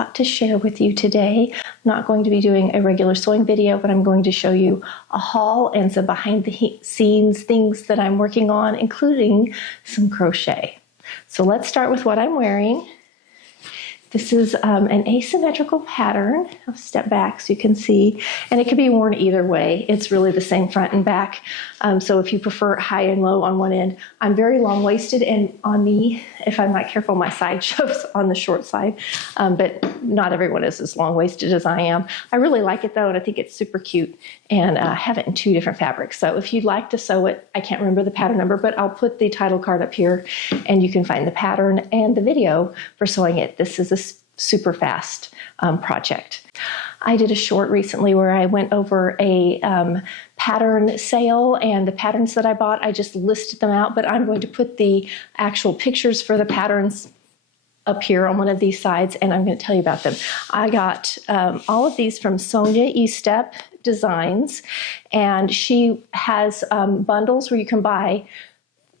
lot to share with you today. I'm not going to be doing a regular sewing video, but I'm going to show you a haul and some behind the scenes things that I'm working on, including some crochet. So let's start with what I'm wearing. This is an asymmetrical pattern. I'll step back so you can see, and it can be worn either way. It's really the same front and back. So if you prefer high and low on one end, I'm very long-waisted, and on me, if I'm not careful, my side shows on the short side, but not everyone is as long-waisted as I am. I really like it though, and I think it's super cute, and I have it in 2 different fabrics. So if you'd like to sew it, I can't remember the pattern number, but I'll put the title card up here, and you can find the pattern and the video for sewing it. This is a super fast project. I did a short recently where I went over a pattern sale, and the patterns that I bought, I just listed them out, but I'm going to put the actual pictures for the patterns up here on one of these sides, and I'm going to tell you about them. I got all of these from Sonia Estep Designs, and she has bundles where you can buy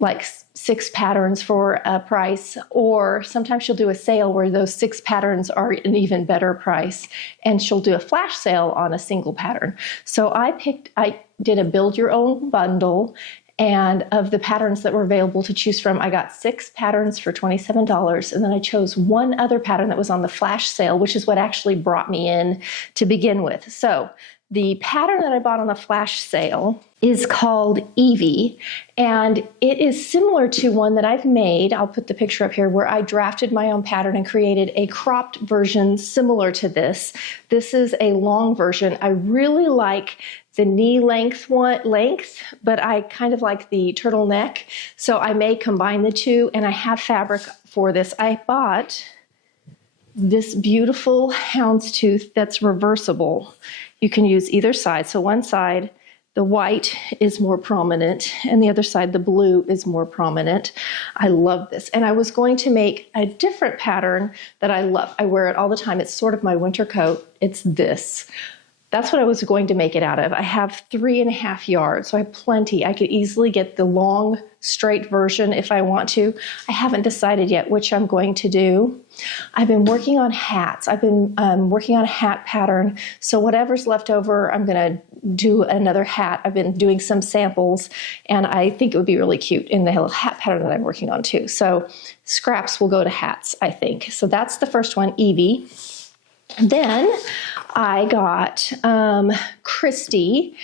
like 6 patterns for a price, or sometimes she'll do a sale where those 6 patterns are an even better price, and she'll do a flash sale on a single pattern. So I did a build your own bundle, and of the patterns that were available to choose from, I got 6 patterns for $27, and then I chose one other pattern that was on the flash sale, which is what actually brought me in to begin with. So the pattern that I bought on the flash sale is called Evie, and it is similar to one that I've made. I'll put the picture up here where I drafted my own pattern and created a cropped version similar to this. This is a long version. I really like the knee length, but I kind of like the turtleneck, so I may combine the two, and I have fabric for this. I bought this beautiful houndstooth that's reversible. You can use either side. So one side, the white is more prominent, and the other side, the blue, is more prominent. I love this. And I was going to make a different pattern that I love. I wear it all the time. It's sort of my winter coat. It's this. That's what I was going to make it out of. I have 3.5 yards, so I have plenty. I could easily get the long, straight version if I want to. I haven't decided yet which I'm going to do. I've been working on hats. I've been working on a hat pattern, so whatever's left over, I'm gonna do another hat. I've been doing some samples, and I think it would be really cute in the little hat pattern that I'm working on too. So scraps will go to hats, I think. So that's the first one, Evie. Then I got Christy,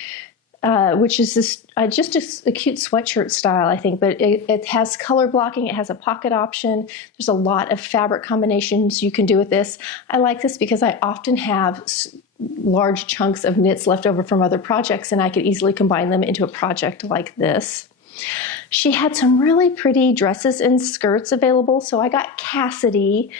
which is this just a cute sweatshirt style, I think, but it has color blocking. It has a pocket option. There's a lot of fabric combinations you can do with this. I like this because I often have large chunks of knits left over from other projects, and I could easily combine them into a project like this. She had some really pretty dresses and skirts available, so I got Cassidy,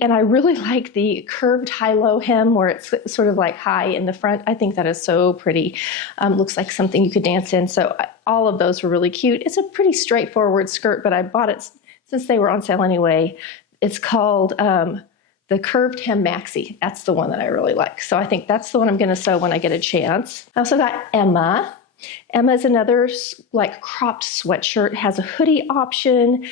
and I really like the curved high-low hem where it's sort of like high in the front. I think that is so pretty. Looks like something you could dance in, so all of those were really cute. It's a pretty straightforward skirt, but I bought it since they were on sale anyway. It's called the Curved Hem Maxi. That's the one that I really like, so I think that's the one I'm going to sew when I get a chance. I also got Emma. Emma is another like cropped sweatshirt, has a hoodie option.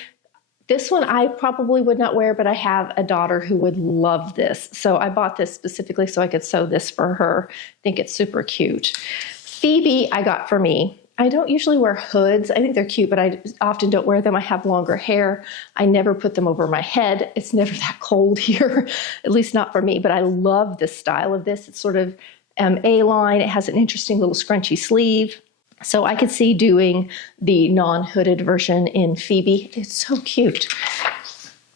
This one I probably would not wear, but I have a daughter who would love this. So I bought this specifically so I could sew this for her. I think it's super cute. Phoebe I got for me. I don't usually wear hoods. I think they're cute, but I often don't wear them. I have longer hair. I never put them over my head. It's never that cold here, at least not for me, but I love the style of this. It's sort of A-line. It has an interesting little scrunchy sleeve. So I could see doing the non-hooded version in Phoebe. It's so cute.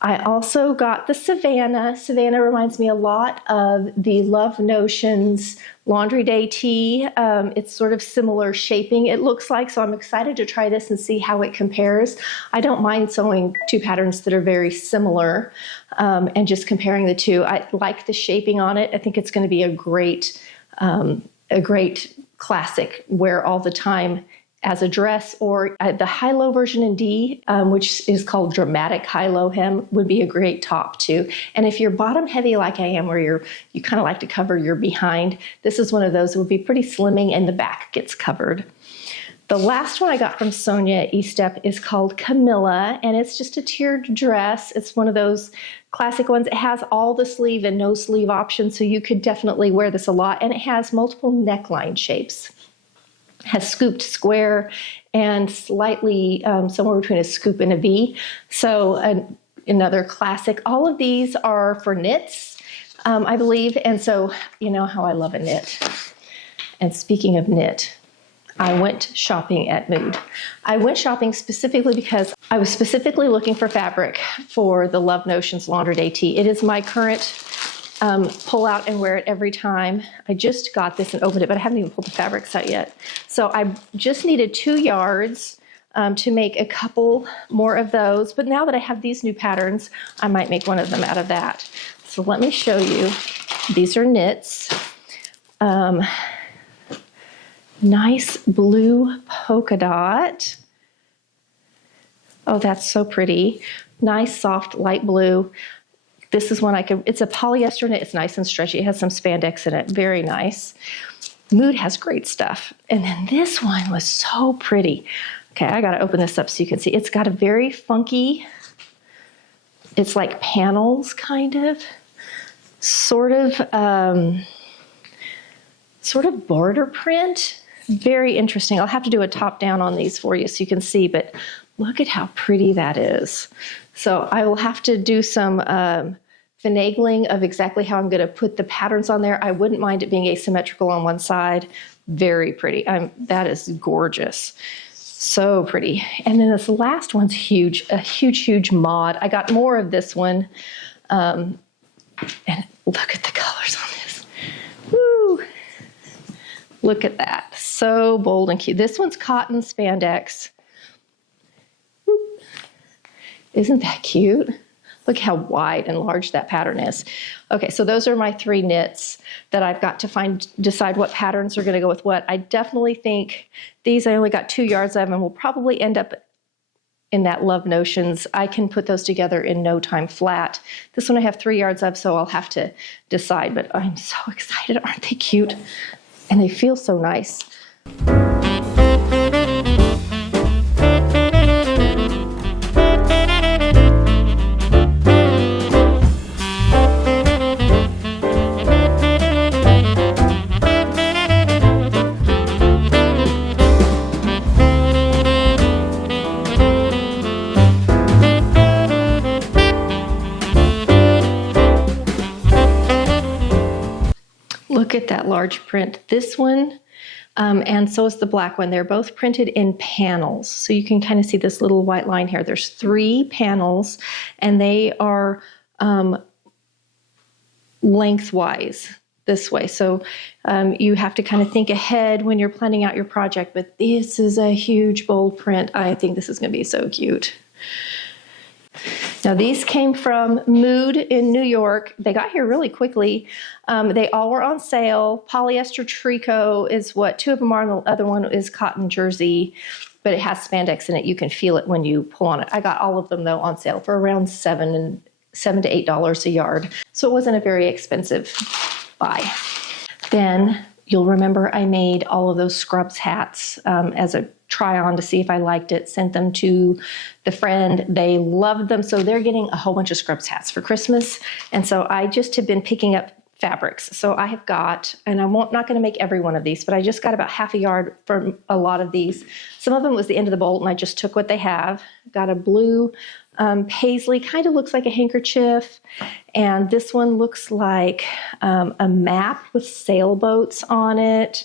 I also got the Savannah. Savannah reminds me a lot of the Love Notions Laundry Day tee. It's sort of similar shaping, it looks like, so I'm excited to try this and see how it compares. I don't mind sewing 2 patterns that are very similar and just comparing the 2. I like the shaping on it. I think it's going to be a great classic wear all the time as a dress, or the high-low version in D, which is called dramatic high-low hem, would be a great top too. And if you're bottom heavy like I am, where you kind of like to cover your behind, this is one of those that would be pretty slimming and the back gets covered. The last one I got from Sonia at Estep is called Camilla, and it's just a tiered dress. It's one of those classic ones. It has all the sleeve and no sleeve options, so you could definitely wear this a lot. And it has multiple neckline shapes. It has scooped square and slightly somewhere between a scoop and a V. So another classic. All of these are for knits, I believe. And so you know how I love a knit. And speaking of knit, I went shopping at Mood. I went shopping specifically because I was specifically looking for fabric for the Love Notions Laundry Day tee. It is my current pull out and wear it every time. I just got this and opened it, but I haven't even pulled the fabrics out yet. So I just needed 2 yards to make a couple more of those. But now that I have these new patterns, I might make one of them out of that. So let me show you. These are knits. Nice blue polka dot. Oh, that's so pretty. Nice, soft, light blue. This is one it's a polyester knit. It's nice and stretchy. It has some spandex in it. Very nice. Mood has great stuff. And then this one was so pretty. Okay, I got to open this up so you can see. It's got a very funky, it's like panels kind of, sort of border print. Very interesting. I'll have to do a top down on these for you so you can see, but look at how pretty that is. So I will have to do some finagling of exactly how I'm going to put the patterns on there. I wouldn't mind it being asymmetrical on one side. Very pretty. That is gorgeous. So pretty. And then this last one's huge, a huge mod. I got more of this one. And look at the colors on this. Woo! Look at that. So bold and cute. This one's cotton spandex. Isn't that cute? Look how wide and large that pattern is. Okay, so those are my 3 knits that I've got to decide what patterns are going to go with what. I definitely think these, I only got 2 yards of them, and will probably end up in that Love Notions. I can put those together in no time flat. This one I have 3 yards of, so I'll have to decide, but I'm so excited. Aren't they cute? And they feel so nice. Look at that large print. This one, and so is the black one. They're both printed in panels. So you can kind of see this little white line here. There's 3 panels, and they are lengthwise this way. So you have to kind of think ahead when you're planning out your project, but this is a huge bold print. I think this is going to be so cute. Now these came from Mood in New York. They got here really quickly. They all were on sale. Polyester tricot is what 2 of them are, and the other one is cotton jersey, but it has spandex in it. You can feel it when you pull on it. I got all of them though on sale for around $7 to $8 a yard. So it wasn't a very expensive buy. Then you'll remember I made all of those scrubs hats as a try on to see if I liked it, sent them to the friend. They loved them. So they're getting a whole bunch of scrubs hats for Christmas. And so I just have been picking up fabrics. So I have got, and I'm not going to make every one of these, but I just got about half a yard for a lot of these. Some of them was the end of the bolt, and I just took what they have. Got a blue paisley, kind of looks like a handkerchief. And this one looks like a map with sailboats on it.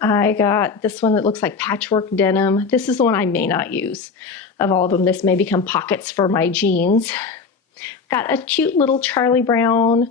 I got this one that looks like patchwork denim. This is the one I may not use of all of them. This may become pockets for my jeans. Got a cute little Charlie Brown.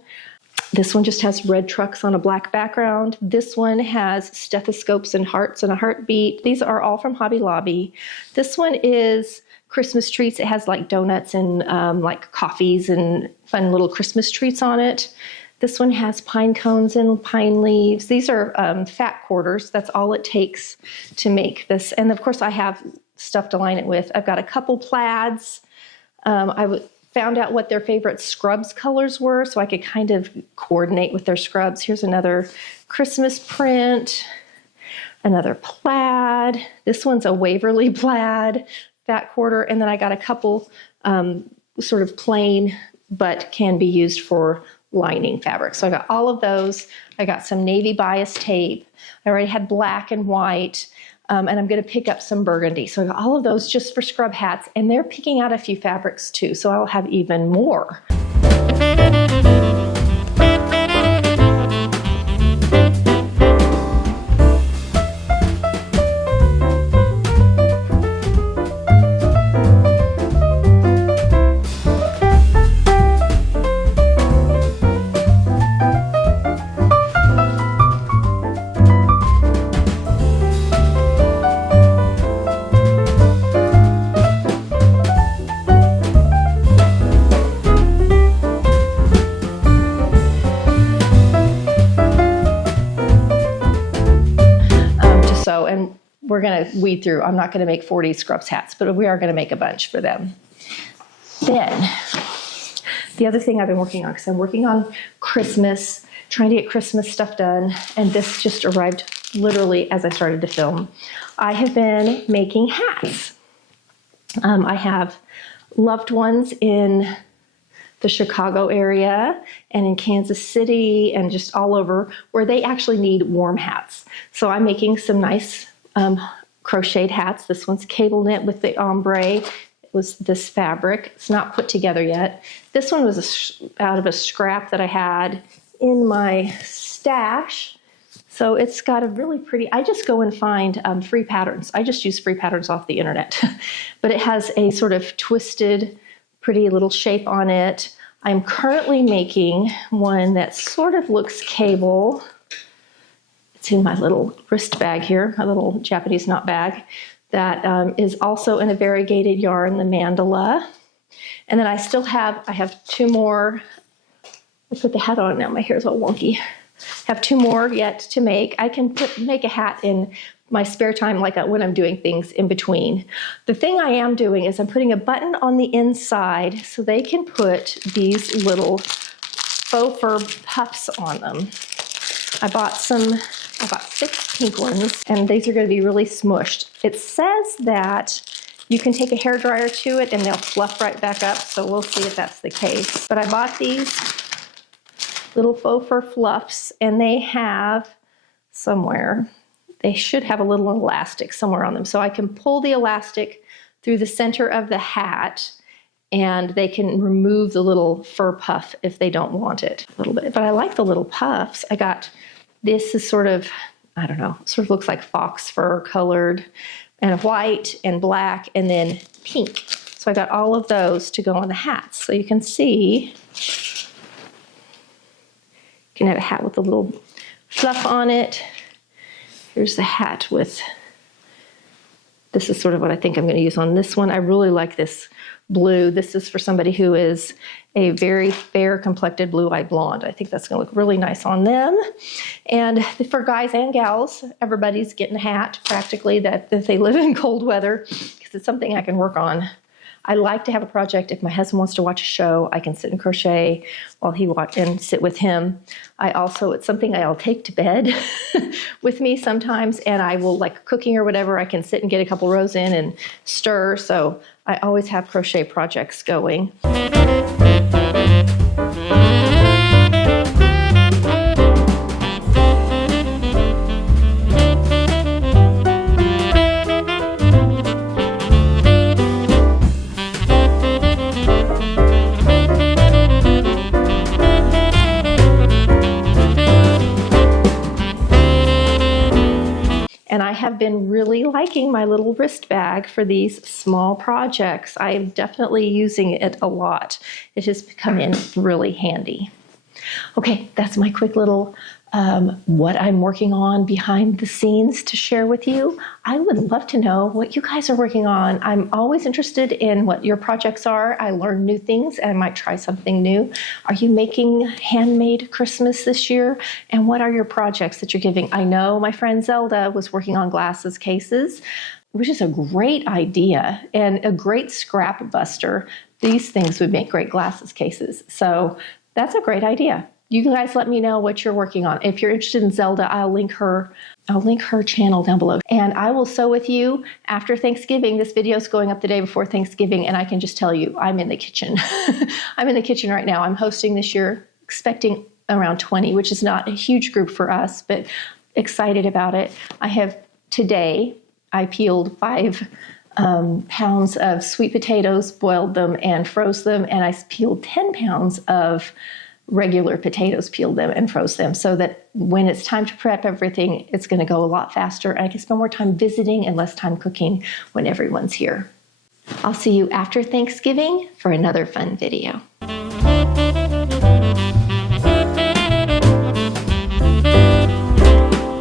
This one just has red trucks on a black background. This one has stethoscopes and hearts and a heartbeat. These are all from Hobby Lobby. This one is Christmas treats. It has like donuts and like coffees and fun little Christmas treats on it. This one has pine cones and pine leaves. These are fat quarters. That's all it takes to make this. And of course I have stuff to line it with. I've got a couple plaids. I found out what their favorite scrubs colors were so I could kind of coordinate with their scrubs. Here's another Christmas print. another plaid. This one's a Waverly plaid, fat quarter. And then I got a couple sort of plain, but can be used for lining fabric. So I got all of those. I got some navy bias tape. I already had black and white. And I'm going to pick up some burgundy. So I got all of those just for scrub hats. And they're picking out a few fabrics too. So I'll have even more. And we're going to weed through. I'm not going to make 40 scrubs hats, but we are going to make a bunch for them. Then, the other thing I've been working on, because I'm working on Christmas, trying to get Christmas stuff done, and this just arrived literally as I started to film. I have been making hats. I have loved ones in the Chicago area and in Kansas City and just all over where they actually need warm hats. So I'm making some nice crocheted hats. This one's cable knit with the ombre. It was this fabric. It's not put together yet. This one was out of a scrap that I had in my stash. So it's got a really pretty, I just go and find free patterns. I just use free patterns off the internet. But it has a sort of twisted, pretty little shape on it. I'm currently making one that sort of looks cable. It's in my little wrist bag here, my little Japanese knot bag, that is also in a variegated yarn, the mandala. And then I have two more. I put the hat on now, my hair's all wonky. Have two more yet to make. I can make a hat in my spare time, like when I'm doing things in between. The thing I am doing is I'm putting a button on the inside so they can put these little faux fur puffs on them. I bought 6 pink ones, and these are going to be really smushed. It says that you can take a hairdryer to it and they'll fluff right back up, so we'll see if that's the case. But I bought these little faux fur fluffs, and they have somewhere, they should have a little elastic somewhere on them. So I can pull the elastic through the center of the hat, and they can remove the little fur puff if they don't want it a little bit. But I like the little puffs. I got, this is sort of, I don't know, sort of looks like fox fur colored, and white and black, and then pink. So I got all of those to go on the hats. So you can see, you can have a hat with a little fluff on it. Here's the hat with, this is sort of what I think I'm going to use on this one. I really like this blue. This is for somebody who is a very fair complected blue-eyed blonde. I think that's going to look really nice on them. And for guys and gals, everybody's getting a hat practically that if they live in cold weather, because it's something I can work on. I like to have a project. If my husband wants to watch a show, I can sit and crochet while he and sit with him. It's something I'll take to bed with me sometimes, and I will, like cooking or whatever, I can sit and get a couple rows in and stir. So I always have crochet projects going. And I have been really liking my little wrist bag for these small projects. I am definitely using it a lot. It has come in really handy. Okay, that's my quick little what I'm working on behind the scenes to share with you. I would love to know what you guys are working on. I'm always interested in what your projects are. I learn new things and I might try something new. Are you making handmade Christmas this year? And what are your projects that you're giving? I know my friend Zelda was working on glasses cases, which is a great idea and a great scrap buster. These things would make great glasses cases. So that's a great idea. you guys let me know what you're working on. If you're interested in Zelda, I'll link her channel down below. And I will sew with you after Thanksgiving. This video is going up the day before Thanksgiving, and I can just tell you, I'm in the kitchen. I'm in the kitchen right now. I'm hosting this year, expecting around 20, which is not a huge group for us, but excited about it. Today, I peeled 5 pounds of sweet potatoes, boiled them and froze them, and I peeled 10 pounds of regular potatoes, peeled them and froze them, so that when it's time to prep everything, it's going to go a lot faster, and I can spend more time visiting and less time cooking when everyone's here. I'll see you after Thanksgiving for another fun video.